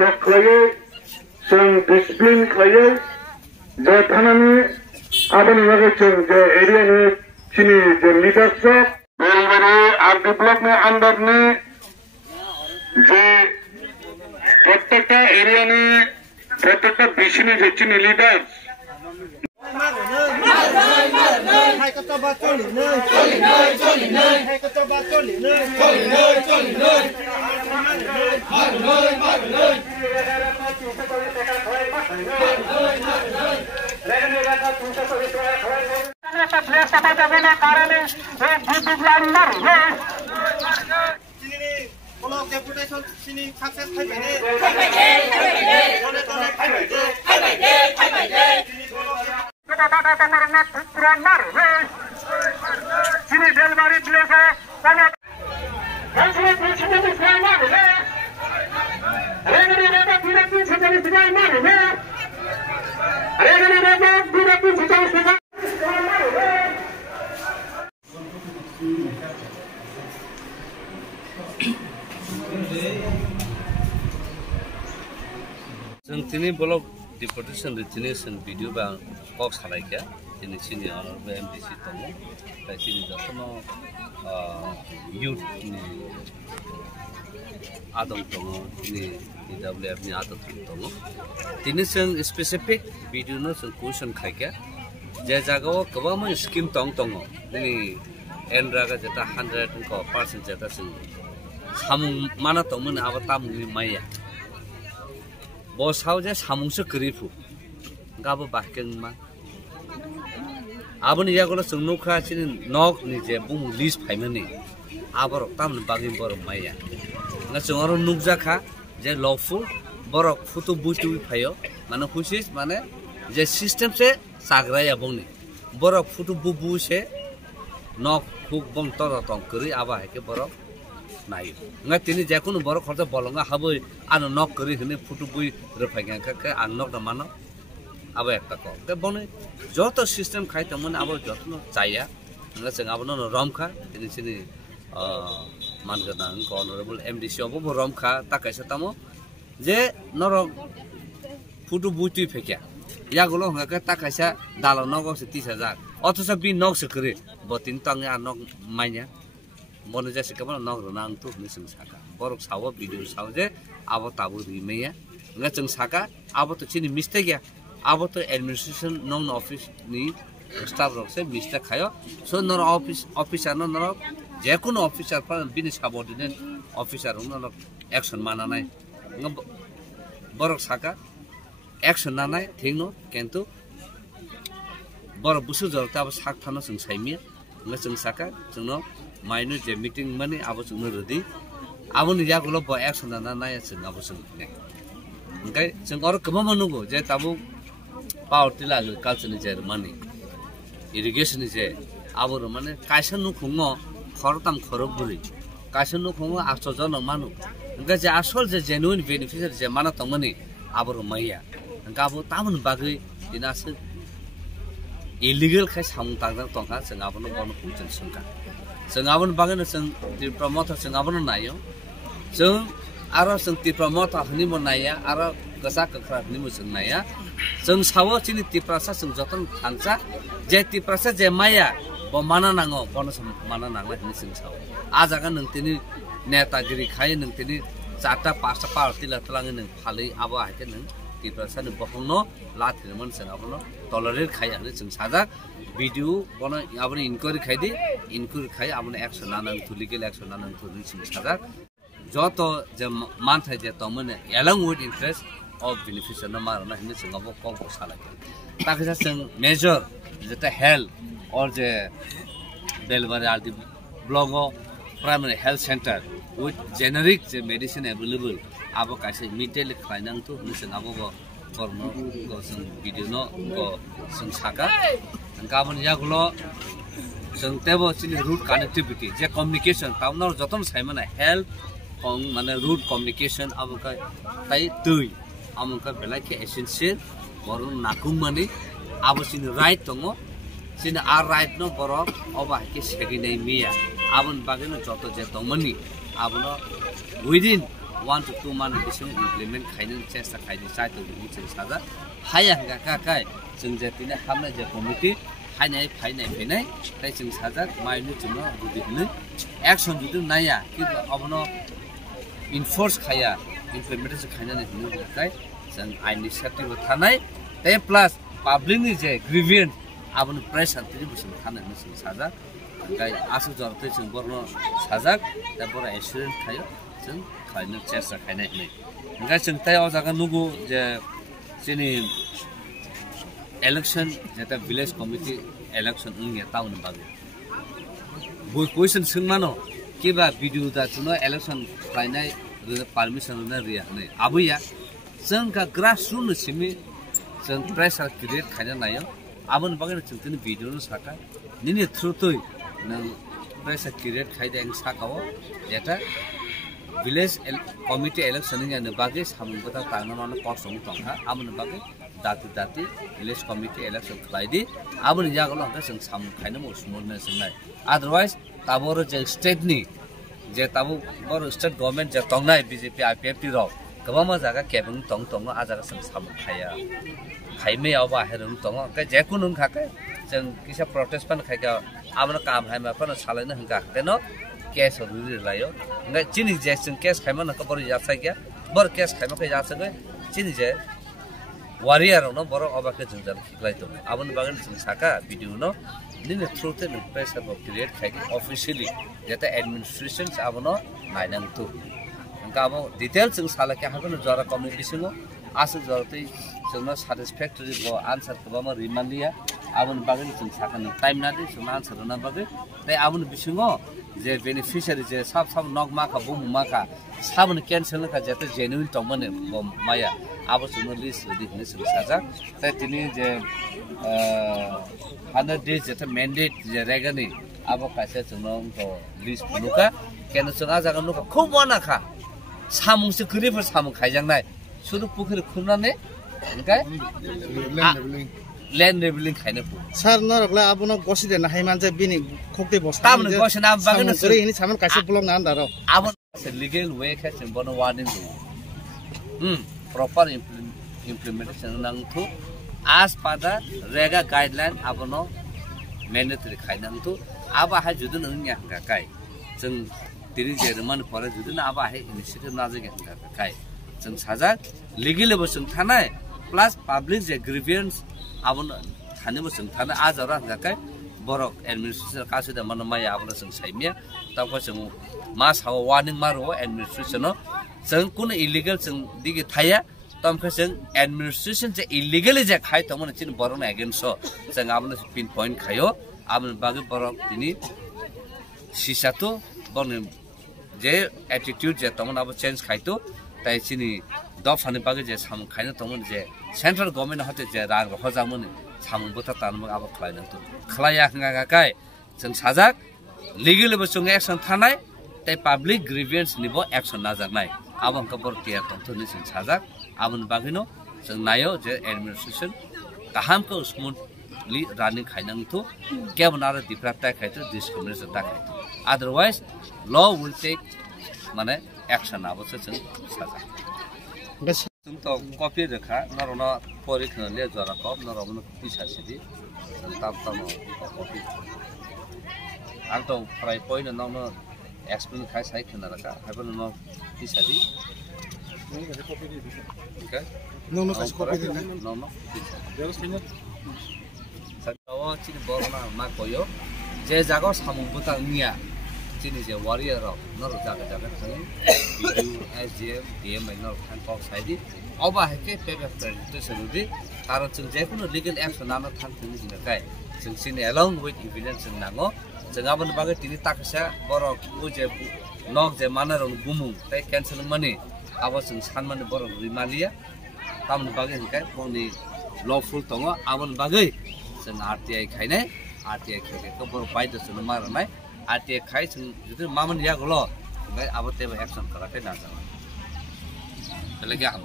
block खालायो जों discipline खालायो जे थानानि आबादनि बागै जों जे एरियानि सिनि जे लिडारशिप बेलबारि आरडी ब्लकनि आन्डारनि जे प्रत्येकटा एरियानि प्रत्येकटा बिसिनि जे सिनि लिडार्स deputation sini success खाइबायने जों तिनी ब्लक डिपोटेशन रिटेनेशन भिडियो बा कक सालायखा तिनी सिनि अनरबल एमडीसी दङ दा तिनी जतनो युथ नि आदम दङ तिनी डब्ल्यूएफ नि आदम दङ तिनी जों स्पेसिफिक भिडियो न जों क्वेश्चन खायखा जे जागाव गोबां स्किम दङ तिनी एनरागा जेता 100% जेता जों सामुं माना दंमोन आबा तामुंनि माइया बसाव जे सामुंसो गरिफु गाबो बाकेंमा आबनि यागोला जोंनुखा सिनि नक नि जे बुं लिस्ट फाइमनि आबर तामन बागिन बर माइया ना जोंरो नुकजाखा जे लफुल बरक फुटु बुटु फायो माने हुसिस माने जे सिस्टम से साग्राया बुंनि बरक फुटु बुबु से नक हुक बम तर तंग करि आबा हेके बरक नायो nga tini jakunu borok khorja bolonga haboi ano nok kori hine futu bui refaga ka ang nok na mano abo ekta ko ke bone joto system khai tamone abo jotno chaya nga sing abo no romkha tini sini mangana ko honorable mdc obo romkha takaisa tamo je norok futu buitui phekya yagulo nga ka takaisa dalo nogo se 30000 othosa bi nok se kore botin tangi anok mainya मने जैसे Cubbon नग रनांग तो निसं साका बरक Sao video Sao जे आबो Tabo रिमेया nga जों साका आबो तो चिनि mistake या आबो तो एडमिनिस्ट्रेशन नन ऑफिस नि स्टाफ रक से मिस्टेक खायो सो नर ऑफिसर नर जे कुन ऑफिसर पर बिनि सबऑर्डिनेट ऑफिसर न एक्शन माना नाय बरक साका एक्शन ना नाय थिंगनो किन्तु बरक बुसु जरता अब साक थानो जों साइमिया nga जों साका जोंनो माइनो जे मीटिंग माने आबो जोंनो रदि आबो नि यागुलो ब एक्शन ना नाय जों आबो जों ने ओंखाय जों अर गोबां मानुगो जे ताबो पावर टिला कल्चरनि जे माने इरिगेशन जे आबो माने कायसा नुखुङो खरताम खरबुरि कायसा नुखुङो 800 जन मानु ओंखाय जे आसल जे जेन्युइन बेनिफिशियारि जे माना तंमनि आबो मैया ओंखाय आबो तामन बागै दिनासो इलीगल खाय सामु तांगा तंगा जों आबो बनो पुजन संका जों आबन बागैनो जों त्रिपुरा मथा जों आबन नायो जों आरो जों त्रिपुरा मथा हनि बनाया आरो गसा कखरा हनि जों नाया जों सावो चिनि त्रिपुरासा जों जतन थांसा जे त्रिपुरासा जे माया ब माना नांगो बनो माना नांला हनि जों सावो आ जागा नोंतिनि नेतागिरि खाय नोंतिनि 4-5 पार्टी लातलाङै नों फालै आबो हायके नों त्रिपुरासा नो बहनो लाथिरमन जों आबनो टलरेट खाय हनि जों साजा भिडियो बनो आबनि इनक्वायरी खायदि इनक्वायरी खाय आबनो एक्शन लानां थु लिगेल एक्शन लानां थु जों साजा जतो जे मानथाय जे तमने along with interest of beneficial न मारना हनि जों आबो कम सालाय ताकि जों मेजर जेता हेल्थ और जे Belbari RD block primary health centre with generic जे मेडिसिन अवेलेबल आबो कासे इमीडिएटली खायनां थु हनि जों आबो कर्म को जों भिडियो न को जों साका गाबन यागुलो जों तेबो चिनि रूट कनेक्टिविटी जे कम्युनिकेशन टाउनर जतन साइमना हेल्थ माने रूट कम्युनिकेशन आमका ताई तुई आमका बेलाके एसेंशियल बरु नाकुम माने आबो चिनि राइट दङो चिनि आर राइट न बर अबा के सेगिनै मिया आबन बागैनो जतो जे दमनि आबनो विदिन 1 to 2 month बिसिम इमप्लिमेंट खायनो चेष्टा खायनो चाइतो जों साजा हाया काकाय जों जे तिने हामना जे कमिटि हायनाय फायनाय फैनाय ताइ जों साजा माइनो जोंनो गुदिनो एक्सन जुदि नाया कि अबनो इनफोर्स खाया इमप्लिमेन्टेसन खायनानै होनो थाखाय जों आइननि सेफ्टिबो थानाय ते प्लस पाब्लिकनि जे ग्रिभियन्स आबनो प्रेसार तिनि बिसिम थानाय जों साजा गाय आसु जरते जों बरनो साजा दा बर एसुरेन्स थायो जों खायनो चेष्टा खायनाय नै गाय जों ताइ अ जागा नुगु जे जोंनि इलेक्शन जेता विलेज कमिटि इलेक्शन उनगे टाउन बागै बय क्वेश्चन सोंमानो केबा भिडियो दा जुनो इलेक्शन खायनाय परमिशन न रिया नै आबैया जों का ग्रासरुट सिमि जों प्रेसार क्रिएट खायना नायो आबन बागै जों तिनि भिडियो न साका निनि थ्रुतै नों प्रेसार क्रिएट खायदे आं साकाव जेता विलेज कमिटि इलेक्शन नि बागै सामबता तांनानो पर्सम तंखा आबन बागै दाति विलेज कमिटि इलेक्शन खायदि आबन जागलो अंका जों साम खायनो मसुमनो जोंनाय अदरवाइज ताबर जे स्टेट नि जे ताबो बर स्टेट गभर्नमेंट जे तंनाय बीजेपी आईपीएफटी रो गोबां जागा केबन तंग आ जागा जों साम खाया खायमे आबा हेरन तंग का जेकुनु खाके जों किसा प्रोटेस्ट पन खायगा आबन काम हायमा पन सालायनो हंगा देनो केस हरु लायो nga chini je जों केस खायमा न खबर जासा गया बर केस खायमा खै जासा गय chini je वारियर न बर अबाके जों जन खिलाय दं आबन बागन जों साका भिडियो न निने थ्रुते न प्रेसार अफ क्रिएट खायदि ऑफिशियली जेता एडमिनिस्ट्रेशन आबन नायनां तु गाबो डिटेल जों साला के हागन जरा कम्युनिकेशन आसु जरतै जोंनो सटिस्फैक्टरी गो आन्सर खबामा रिमान्डिया आबन बागन जों साकन टाइम नादि जों आन्सर न बागै तै आबन बिसिङो जे बेनिफिशियरी जे सब नगमा का बुमुमा का साबन कैंसिल का जेते जेन्युइन तमने माया आबो जोंनो लिस्ट रेडी होनो जों साजा तै तिनि जे 100 days जेते मैंडेट जे रेगनि आबो कासे जोंनो तो लिस्ट फनुका केन जों आजागा नुका खूब वनाखा सामुंसे ग्रिफोर सामुं खायजांनाय सुरु पुखुरि खुरनानै ओंखाय लैंड लेवलिंग खायनो सर नरगला आबुनो गसिदेना हायमान जे बिनि खोक्ते बस्ता तामन गसिना बागन सरि हिनि सामान कासे ब्लक ना दारो आबन लीगल वे खासे बनो वार्निंग प्रॉपर इम्प्लीमेंटेशन नांगथु आज पादा रेगा गाइडलाइन आबनो मैंडेटरी खायनांगथु आबा हा जुदन नंया गाय जों तिरि जेरमान फरे जुदन आबा हा इनिशिएटिभ नाजेगे गाय जों साजा लीगल बसं थानाय प्लस पब्लिक जे ग्रीवियन्स आबन थाने बसं थाना आजरा गाय बरक एडमिनिस्ट्रेशन कासुदा मन माया आबन जों साइमिया ताको जों मा साव वार्निं मारो एडमिनिस्ट्रेशन जों कुन इलीगल जों दिगे थाया तमखो जों एडमिनिस्ट्रेशन जे इलीगली जे खाय तमन चिन बरन अगेन्स्ट जों आबन पिन पॉइंट खायो आबन बागे बरक दिनि सिसातो बन जे एटिट्यूड जे तमन अब चेंज खायतो ताइ चिनि दफानि बागे जे साम खायनो तमन जे सेंट्रल गवर्नमेंट हते जे रां हजामन साम बता तानम अब खायनो तो खलाया हंगा गाय जों साजाक लीगल बसं एक्शन थानाय ताइ पब्लिक ग्रीवियन्स निबो एक्शन नाजानाय आबन खबर केयार तंथनि जों साजाक आबन बागैनो जों नायो जे एडमिनिस्ट्रेशन गाहामखौ स्मुथली रानिं खायनांगथु केबन आरो डिप्राप्टा खायतो डिस्क्रिमिनेशन दाखायतो अदरवाइज लॉ विल टेक माने एक्शन आबोसो जों साजा जों तो कॉपी रेखा नरना परिखनले जरा कप नरमनो पिसासिदि जों ताम कॉपी आं तो फ्राय पॉइंट ननो एक्सप्लेन खाय साइ खनारका हाबन न पिसादि ओके नो कासे कॉपी दिना नो सागाव चिन बरना मा कयो जे जागाव सामुबुता निया चिनि जे वारियर नर जागा थाङो भिडियो एसडीएम डीएम नर खान पक साइदि अबा हेके पेपर प्रेजेंटेसन दि कारण जों जेकुनु लीगल एक्शन लानो थांथनि जिनकाय जों सिनि अलोंग विथ एविडेंस जों नांगो जों आबन बागै तिनि ताकसा बर जे नक जे मानर गुमु ताइ कैंसिल माने आबो जों सानमाने बर रिमालिया तामन बागै हकाय फनि लफुल दङ आबन बागै जों आरटीआई खायनाय आरटीआई खायखौ बर बायद जों मारनाय आरटीआई खाय जों जुदि मामन यागल ओमफ्राय आबो तेबो एक्शन कराखै नाजा बेलेगे आं